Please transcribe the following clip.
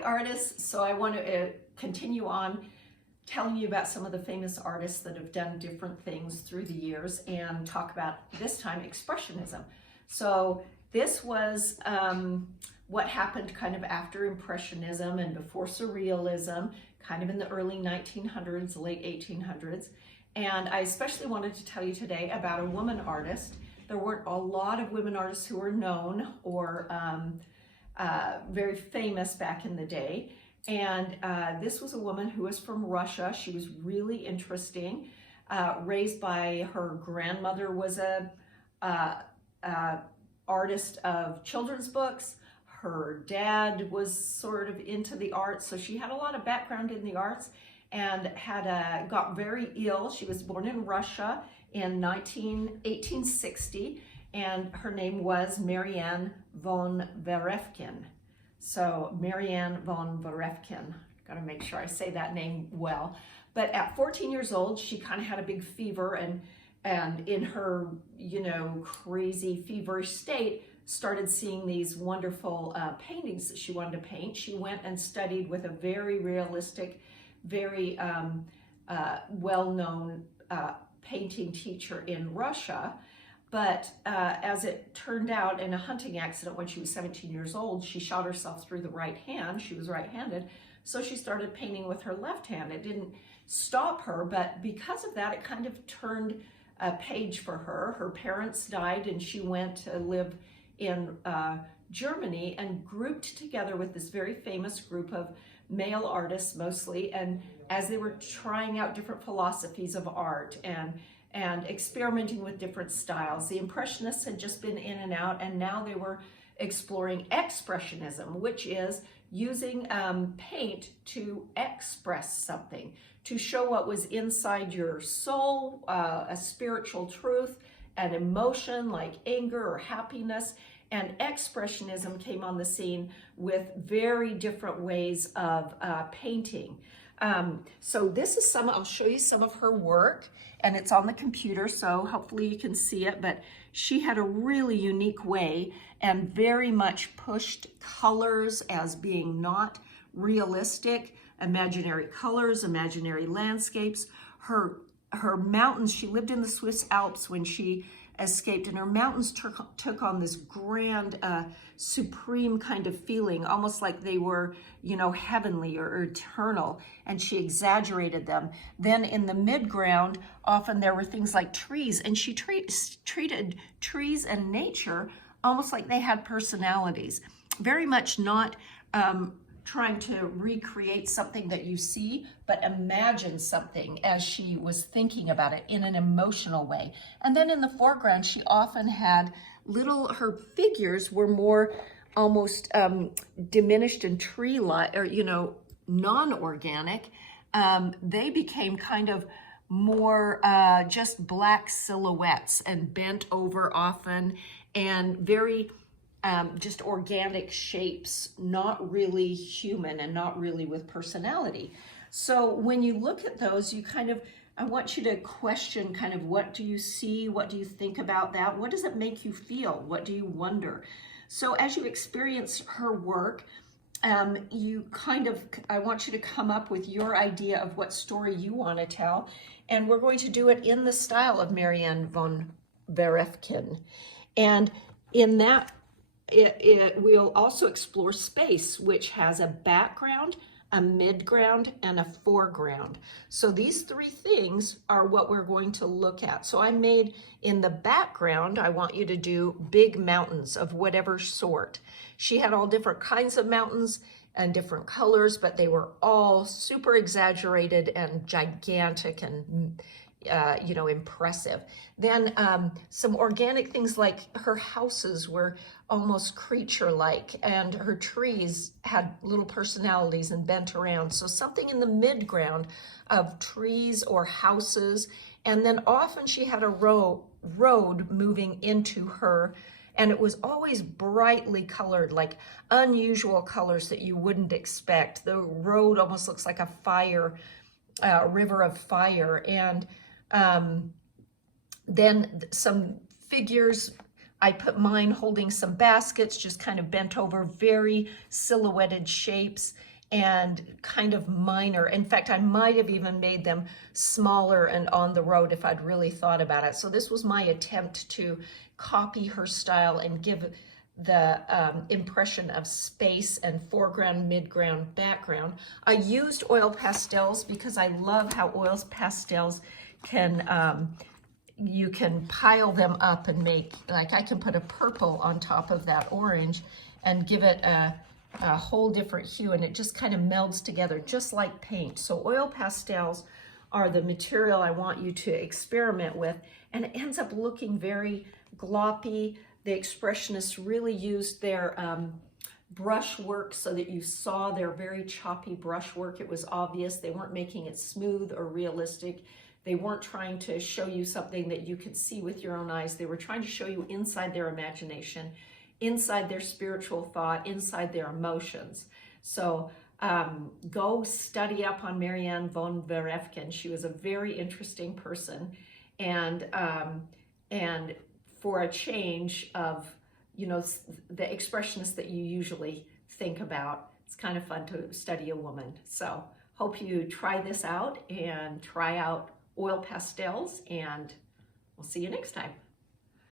Hi artists, so I want to continue on telling you about some of the famous artists that have done different things through the years and talk about this time Expressionism. So this was what happened kind of after Impressionism and before Surrealism, kind of in the early 1900s, late 1800s. And I especially wanted to tell you today about a woman artist. There weren't a lot of women artists who were known or very famous back in the day. And this was a woman who was from Russia. She was really interesting, raised by her grandmother was a artist of children's books. Her dad was sort of into the arts, so she had a lot of background in the arts and had got very ill. She was born in Russia in 1860, and her name was Marianne von Werefkin. So Marianne von Werefkin, gotta make sure I say that name well. But at 14 years old, she kind of had a big fever, and in her, crazy feverish state, started seeing these wonderful paintings that she wanted to paint. She went and studied with a very realistic, very well-known painting teacher in Russia. But as it turned out, in a hunting accident when she was 17 years old, she shot herself through the right hand. She was right-handed, so she started painting with her left hand. It didn't stop her, but because of that, it kind of turned a page for her. Her parents died, and she went to live in Germany and grouped together with this very famous group of male artists mostly, and as they were trying out different philosophies of art and experimenting with different styles. The Impressionists had just been in and out, and now they were exploring Expressionism, which is using paint to express something, to show what was inside your soul, a spiritual truth, an emotion like anger or happiness. And Expressionism came on the scene with very different ways of painting. So this is I'll show you some of her work, and it's on the computer, so hopefully you can see it, but she had a really unique way and very much pushed colors as being not realistic, imaginary colors, imaginary landscapes. Her mountains, she lived in the Swiss Alps when she escaped, and her mountains took on this grand, supreme kind of feeling, almost like they were, heavenly or eternal, and she exaggerated them. Then in the midground, often there were things like trees, and she treated trees and nature almost like they had personalities, very much not trying to recreate something that you see, but imagine something as she was thinking about it in an emotional way. And then in the foreground, she often had her figures were more almost diminished and tree-like, or, non-organic. They became kind of more just black silhouettes and bent over often, and very just organic shapes, not really human and not really with personality. So when you look at those, I want you to question kind of, what do you see? What do you think about that? What does it make you feel? What do you wonder? So as you experience her work, I want you to come up with your idea of what story you want to tell. And we're going to do it in the style of Marianne von Werefkin. And in that, we'll also explore space, which has a background, a midground, and a foreground. So these three things are what we're going to look at. So I made, in the background, I want you to do big mountains of whatever sort. She had all different kinds of mountains and different colors, but they were all super exaggerated and gigantic and impressive. Then some organic things, like her houses were almost creature-like, and her trees had little personalities and bent around. So something in the midground of trees or houses. And then often she had a road moving into her, and it was always brightly colored, like unusual colors that you wouldn't expect. The road almost looks like a river of fire. And then some figures I put mine holding some baskets, just kind of bent over, very silhouetted shapes and kind of minor. In fact, I might have even made them smaller and on the road if I'd really thought about it. So this was my attempt to copy her style and give the impression of space and foreground, midground, background. I used oil pastels because I love how oil pastels can, you can pile them up and make, like I can put a purple on top of that orange and give it a whole different hue, and it just kind of melds together just like paint. So oil pastels are the material I want you to experiment with, and it ends up looking very gloppy. The Expressionists really used their brush work so that you saw their very choppy brush work. It was obvious. They weren't making it smooth or realistic. They weren't trying to show you something that you could see with your own eyes. They were trying to show you inside their imagination, inside their spiritual thought, inside their emotions. So go study up on Marianne von Werefkin. She was a very interesting person, and for a change of, you know, the expressionists that you usually think about, it's kind of fun to study a woman. So hope you try this out and try out oil pastels, and we'll see you next time.